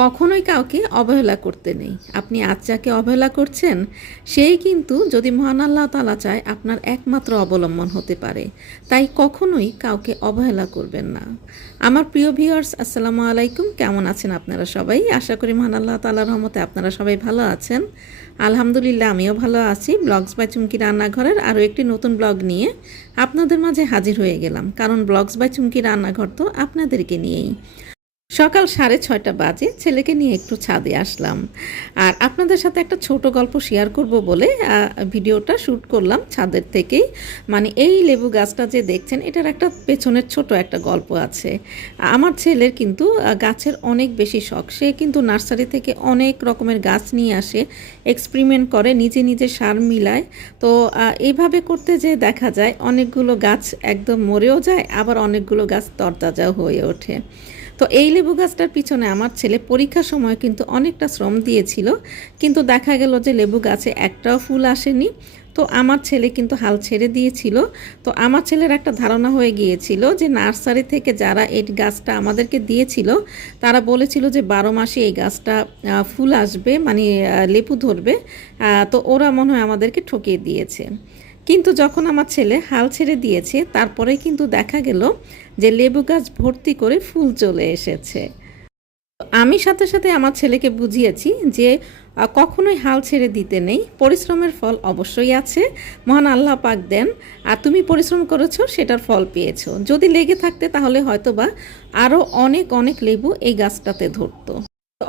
কখনোই কাউকে অবহেলা করতে নেই। আপনি আজ যাকে অবহেলা করছেন, সেই কিন্তু যদি মহান আল্লাহ তালা চায়, আপনার একমাত্র অবলম্বন হতে পারে। তাই কখনোই কাউকে অবহেলা করবেন না। আমার প্রিয় ভিউয়ার্স আসসালামু আলাইকুম। কেমন আছেন আপনারা সবাই? আশা করি মহান আল্লাহ তালার রহমতে আপনারা সবাই ভালো আছেন। আলহামদুলিল্লাহ, আমিও ভালো আছি। ব্লগস বাই চুমকি রান্নাঘরের আরও একটি নতুন ব্লগ নিয়ে আপনাদের মাঝে হাজির হয়ে গেলাম। কারণ ব্লগস বাই চুমকি রান্নাঘর তো আপনাদেরকে নিয়েই। সকাল সাড়ে ছয়টা বাজে, ছেলেকে নিয়ে একটু ছাদে আসলাম। আর আপনাদের সাথে একটা ছোট গল্প শেয়ার করব বলে ভিডিওটা শ্যুট করলাম ছাদের থেকেই। মানে এই লেবু গাছটা যে দেখছেন, এটার একটা পেছনের ছোট একটা গল্প আছে। আমার ছেলের কিন্তু গাছের অনেক বেশি শখ। সে কিন্তু নার্সারি থেকে অনেক রকমের গাছ নিয়ে আসে এক্সপেরিমেন্ট করে, নিজে নিজে সার মিলায়। তো এইভাবে করতে যে দেখা যায়, অনেকগুলো গাছ একদম মরেও যায়, আবার অনেকগুলো গাছ তরতাজাও হয়ে ওঠে। তো এই লেবু গাছটার পিছনে আমার ছেলে পরীক্ষার সময় কিন্তু অনেকটা শ্রম দিয়েছিল, কিন্তু দেখা গেল যে লেবু গাছে একটাও ফুল আসেনি। তো আমার ছেলে কিন্তু হাল ছেড়ে দিয়েছিল। তো আমার ছেলের একটা ধারণা হয়ে গিয়েছিল যে নার্সারি থেকে যারা এই গাছটা আমাদেরকে দিয়েছিল, তারা বলেছিল যে বারো মাসে এই গাছটা ফুল আসবে মানে লেবু ধরবে। তো ওরা মনে হয় আমাদেরকে ঠকিয়ে দিয়েছে। কিন্তু যখন আমার ছেলে হাল ছেড়ে দিয়েছে, তারপরে কিন্তু দেখা গেল যে লেবু গাছ ভর্তি করে ফুল চলে এসেছে। আমি সাথে সাথে আমার ছেলেকে বুঝিয়েছি যে কখনোই হাল ছেড়ে দিতে নেই। পরিশ্রমের ফল অবশ্যই আছে। মহান আল্লাহ পাক দেন। আর তুমি পরিশ্রম করেছ, সেটার ফল পেয়েছ। যদি লেগে থাকতে, তাহলে হয়তোবা আরও অনেক অনেক লেবু এই গাছটাতে ধরতো।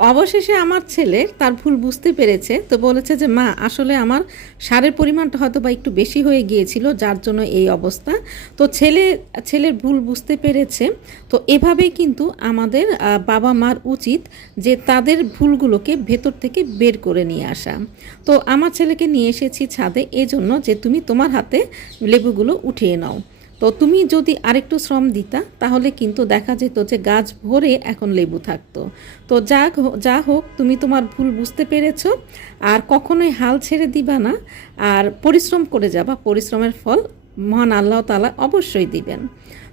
অবশেষে আমার ছেলে তার ভুল বুঝতে পেরেছে তো বলেছে যে, মা, আসলে আমার সারের পরিমাণটা হয়তো বা একটু বেশি হয়ে গিয়েছিল, যার জন্য এই অবস্থা। তো ছেলে, ছেলের ভুল বুঝতে পেরেছে। তো এভাবেই কিন্তু আমাদের বাবা মার উচিত যে তাদের ভুলগুলোকে ভেতর থেকে বের করে নিয়ে আসা। তো আমার ছেলেকে নিয়ে এসেছি ছাদে, এজন্য যে তুমি তোমার হাতে লেবুগুলো উঠিয়ে নাও। তো তুমি যদি আরেকটু শ্রম দিতা, তাহলে কিন্তু দেখা যেত যে গাছ ভরে এখন লেবু থাকতো। তো যা যা হোক, তুমি তোমার ভুল বুঝতে পেরেছ। আর কখনোই হাল ছেড়ে দিবা না। আর পরিশ্রম করে যাবা, পরিশ্রমের ফল মহান আল্লাহ তালা অবশ্যই দিবেন।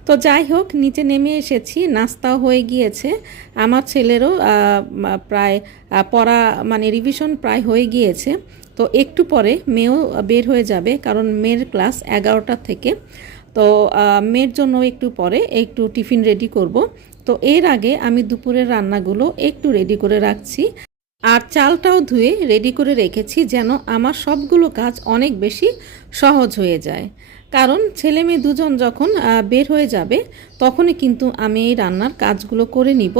তো যাই হোক, নিচে নেমে এসেছি, নাস্তাও হয়ে গিয়েছে। আমার ছেলেরও প্রায় পড়া মানে রিভিশন প্রায় হয়ে গিয়েছে। তো একটু পরে মেয়েও বের হয়ে যাবে, কারণ মেয়ের ক্লাস এগারোটা থেকে। তো মেয়ের জন্য একটু পরে একটু টিফিন রেডি করব। তো, এর আগে আমি দুপুরের রান্নাগুলো একটু রেডি করে রাখছি। আর চালটাও ধুয়ে রেডি করে রেখেছি যেন আমার সবগুলো কাজ অনেক বেশি সহজ হয়ে যায়। কারণ ছেলে মেয়ে দুজন যখন বের হয়ে যাবে তখনই কিন্তু আমি এই রান্নার কাজগুলো করে নিব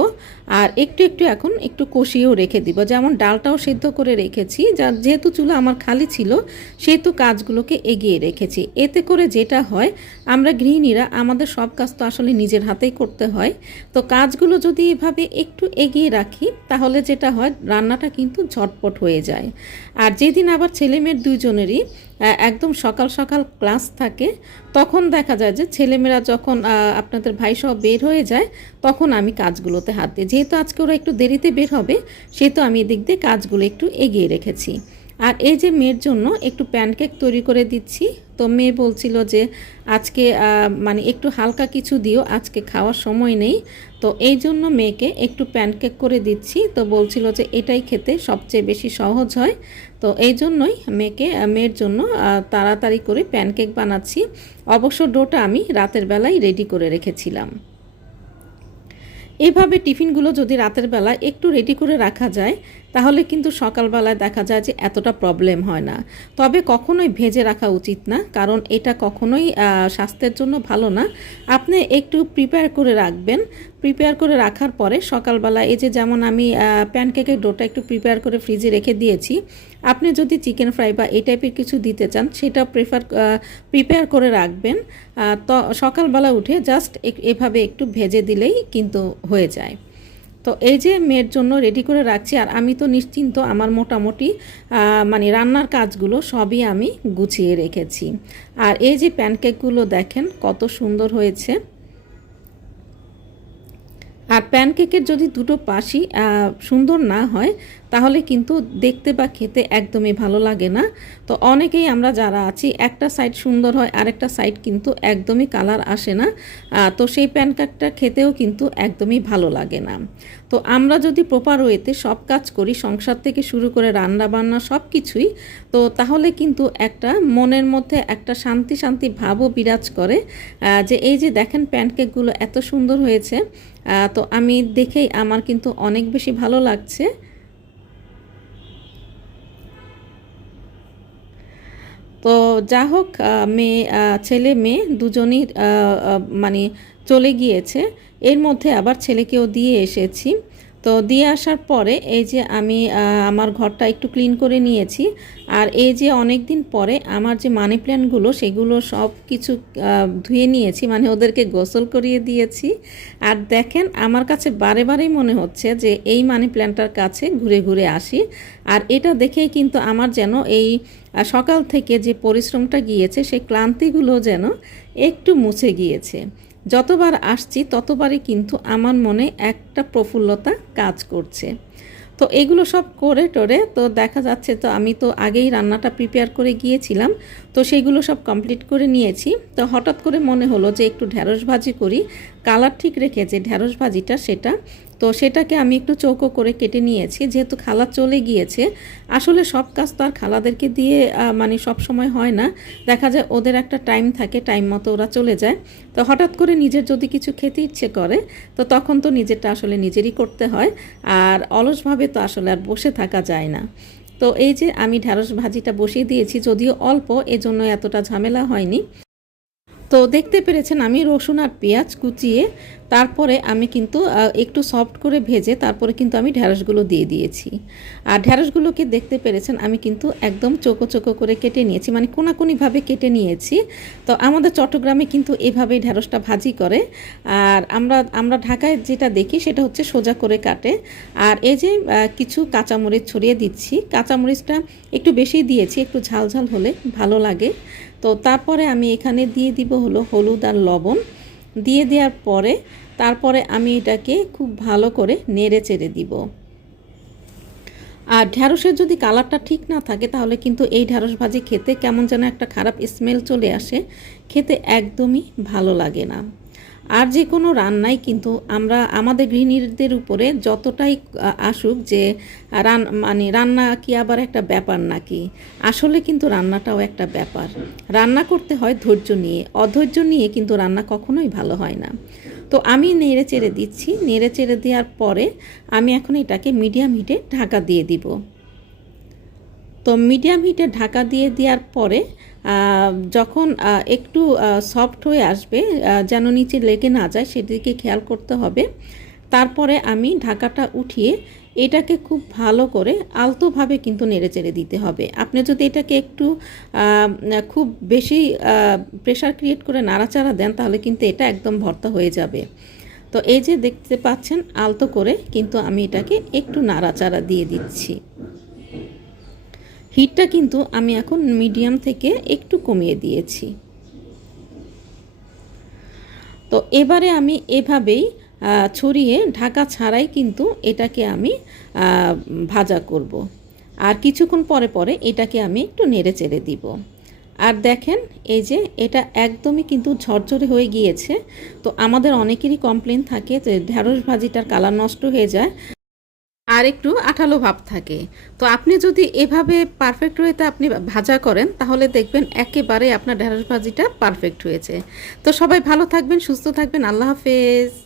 আর একটু একটু এখন একটু কষিয়েও রেখে দিব। যেমন ডালটাও সেদ্ধ করে রেখেছি যা যেহেতু চুলা আমার খালি ছিল সেহেতু কাজগুলোকে এগিয়ে রেখেছি। এতে করে যেটা হয় আমরা গৃহিণীরা আমাদের সব কাজ তো আসলে নিজের হাতেই করতে হয়। তো কাজগুলো যদি এভাবে একটু এগিয়ে রাখি তাহলে যেটা হয় রান্নাটা কিন্তু ঝটপট হয়ে যায়। আর যেদিন আবার ছেলে মেয়ের দুইজনেরই একদম সকাল সকাল ক্লাস থাকে তখন দেখা যায় যে ছেলেমেয়েরা যখন আহ, আপনাদের ভাই সহ বের হয়ে যায়, তখন আমি কাজগুলোতে হাত দিই। যেহেতু আজকে ওরা একটু দেরিতে বের হবে, সেহেতু আমি এদিক দিয়ে কাজগুলো একটু এগিয়ে রেখেছি। আর এই যে মেয়ের জন্য একটু প্যানকেক তৈরি করে দিচ্ছি। তো মেয়ে বলছিল যে, আজকে মানে একটু হালকা কিছু দিও, আজকে খাওয়ার সময় নেই। তো এই জন্য মেয়েকে একটু প্যানকেক করে দিচ্ছি। তো বলছিল যে, এটাই খেতে সবচেয়ে বেশি সহজ হয়। তো এই জন্যই মেয়েকে মেয়ের জন্য তাড়াতাড়ি করে প্যানকেক বানাচ্ছি। অবশ্য ডোটা আমি রাতের বেলায় রেডি করে রেখেছিলাম। এভাবে টিফিনগুলো যদি রাতের বেলা একটু রেডি করে রাখা যায় তাহলে কিন্তু সকালবেলায় দেখা যায় যে এতটা প্রবলেম হয় না। তবে কখনোই ভেজে রাখা উচিত না, কারণ এটা কখনোই স্বাস্থ্যের জন্য ভালো না। আপনি একটু প্রিপেয়ার করে রাখবেন। প্রিপেয়ার করে রাখার পরে সকালবেলা এই যে যেমন আমি প্যানকেকের ডোটা একটু প্রিপেয়ার করে ফ্রিজে রেখে দিয়েছি, আপনি যদি চিকেন ফ্রাই বা এই টাইপের কিছু দিতে চান, সেটা প্রেফার প্রিপেয়ার করে রাখবেন। তো সকালবেলা উঠে জাস্ট এভাবে একটু ভেজে দিলেই কিন্তু হয়ে যায়। তো এই যে মেয়ের জন্য রেডি করে রাখছি, আর আমি তো নিশ্চিন্ত আমার মোটামুটি মানে রান্নার কাজগুলো সবই আমি গুছিয়ে রেখেছি। আর এই যে প্যানকেকগুলো দেখেন, কত সুন্দর হয়েছে। আর প্যানকেকের যদি দুটো পাশি সুন্দর না হয়, তাহলে কিন্তু দেখতে বা খেতে একদমই ভালো লাগে না। তো অনেকেই আমরা যারা আছি, একটা সাইড সুন্দর হয়, আরেকটা সাইড কিন্তু একদমই কালার আসে না। তো সেই প্যানকেকটা খেতেও কিন্তু একদমই ভালো লাগে না। তো আমরা যদি প্রপার ওয়েতে সব কাজ করি, সংসার থেকে শুরু করে রান্না বান্না সব কিছুই, তো তাহলে কিন্তু একটা মনের মধ্যে একটা শান্তি শান্তি ভাবও বিরাজ করে যে এই যে দেখেন প্যানকেকগুলো এত সুন্দর হয়েছে তো আমি দেখেই আমার কিন্তু অনেক বেশি ভালো লাগছে। তো যা হোক মেয়ে ছেলে মেয়ে দুজনই মানে চলে গিয়েছে। এর মধ্যে আবার ছেলেকেও দিয়ে এসেছি। তো দিয়ে আসার পরে এই যে আমি আমার ঘরটা একটু ক্লিন করে নিয়েছি। আর এই যে অনেক দিন পরে আমার যে মানি প্ল্যান্টগুলো সেগুলো সব কিছু ধুয়ে নিয়েছি। মানে ওদেরকে গোসল করিয়ে দিয়েছি। আর দেখেন, আমার কাছে বারে বারেই মনে হচ্ছে যে এই মানি প্ল্যান্টটার কাছে ঘুরে ঘুরে আসি। আর এটা দেখেই কিন্তু আমার যেন এই সকাল থেকে যে পরিশ্রমটা গিয়েছে, সেই ক্লান্তিগুলো যেন একটু মুছে গিয়েছে। যতবার আসছি, ততবারই কিন্তু আমার মনে একটা প্রফুল্লতা কাজ করছে। তো এগুলো সব করে টরে, তো দেখা যাচ্ছে, তো আমি তো আগেই রান্নাটা প্রিপেয়ার করে গিয়েছিলাম, তো সেইগুলো সব কমপ্লিট করে নিয়েছি। তো হঠাৎ করে মনে হলো যে একটু ঢ্যাঁড়স ভাজি করি। কালার ঠিক রেখে যে ঢ্যাঁড়স ভাজিটা, সেটা। তো সেটাকে আমি একটু চৌকো করে কেটে নিয়েছি। যেহেতু খালা চলে গিয়েছে, আসলে সব কাজ তো আর খালাদেরকে দিয়ে মানে সব সময় হয় না। দেখা যায় ওদের একটা টাইম থাকে, টাইম মতো ওরা চলে যায়। তো হঠাৎ করে নিজের যদি কিছু খেতে ইচ্ছে করে, তো তখন তো নিজেরটা আসলে নিজেরই করতে হয়। আর অলসভাবে তো আসলে আর বসে থাকা যায় না। তো এই যে আমি ঢ্যাঁড়স ভাজিটা বসিয়ে দিয়েছি, যদিও অল্প, এজন্য এতটা ঝামেলা হয়নি। তো দেখতে পেরেছেন আমি রসুন আর পেঁয়াজ কুচিয়ে তারপরে আমি কিন্তু একটু সফট করে ভেজে তারপরে কিন্তু আমি ঢ্যাঁড়সগুলো দিয়ে দিয়েছি। আর ঢ্যাঁড়সগুলোকে দেখতে পেরেছেন, আমি কিন্তু একদম চোকো চোকো করে কেটে নিয়েছি মানে কোনাকুনিভাবে কেটে নিয়েছি। তো আমাদের চট্টগ্রামে কিন্তু এভাবেই ঢ্যাঁড়সটা ভাজি করে। আর আমরা আমরা ঢাকায় যেটা দেখি সেটা হচ্ছে সোজা করে কাটে। আর এই যে কিছু কাঁচামরিচ ছড়িয়ে দিচ্ছি, কাঁচামরিচটা একটু বেশি দিয়েছি, একটু ঝাল ঝাল হলে ভালো লাগে। তো তারপরে আমি এখানে দিয়ে দিব হলো হলুদ আর লবণ। দিয়ে দেওয়ার পরে তারপরে আমি এটাকে খুব ভালো করে নেড়ে চেড়ে দিব। আর ঢ্যাঁড়সের যদি কালারটা ঠিক না থাকে তাহলে কিন্তু এই ঢ্যাঁড়স ভাজি খেতে কেমন যেন একটা খারাপ স্মেল চলে আসে, খেতে একদমই ভালো লাগে না। আর যে কোনো রান্নাই কিন্তু আমরা আমাদের গৃহিণীদের উপরে যতটাই আসুক যে রান মানে রান্না কি আবার একটা ব্যাপার নাকি? আসলে কিন্তু রান্নাটাও একটা ব্যাপার। রান্না করতে হয় ধৈর্য নিয়ে। অধৈর্য নিয়ে কিন্তু রান্না কখনোই ভালো হয় না। তো আমি নেড়ে চেড়ে দিচ্ছি। নেড়ে চেড়ে দেওয়ার পরে আমি এখন এটাকে মিডিয়াম হিটে ঢাকা দিয়ে দিব। তো মিডিয়াম হিটে ঢাকা দিয়ে দেওয়ার পরে যখন একটু সফট হয়ে আসবে যেন নিচে লেগে না যায় সেদিকে খেয়াল করতে হবে। তারপরে আমি ঢাকাটা উঠিয়ে এটাকে খুব ভালো করে আলতোভাবে কিন্তু নেড়ে চেড়ে দিতে হবে। আপনি যদি এটাকে একটু খুব বেশি প্রেশার ক্রিয়েট করে নাড়াচাড়া দেন, তাহলে কিন্তু এটা একদম ভর্তা হয়ে যাবে। তো এই যে দেখতে পাচ্ছেন, আলতো করে কিন্তু আমি এটাকে একটু নাড়াচাড়া দিয়ে দিচ্ছি। হিটটা কিন্তু আমি এখন মিডিয়াম থেকে একটু কমিয়ে দিয়েছি। তো এবারে আমি এভাবেই ছড়িয়ে ঢাকা ছাড়াই কিন্তু এটাকে আমি ভাজা করব। আর কিছুক্ষণ পরে পরে এটাকে আমি একটু নেড়ে চেড়ে দিব। আর দেখেন, এই যে এটা একদমই কিন্তু ঝরঝরে হয়ে গিয়েছে। তো আমাদের অনেকেরই কমপ্লেন থাকে যে ঢ্যাঁড়স ভাজিটার কালার নষ্ট হয়ে যায়। আর একটু আঠালো ভাব থাকে। তো আপনি যদি এভাবে পারফেক্ট ওয়েতে আপনি ভাজা করেন, তাহলে দেখবেন একেবারে আপনার ঢেঁড়স ভাজিটা পারফেক্ট হয়েছে। তো সবাই ভালো থাকবেন, সুস্থ থাকবেন, আল্লাহ হাফেজ।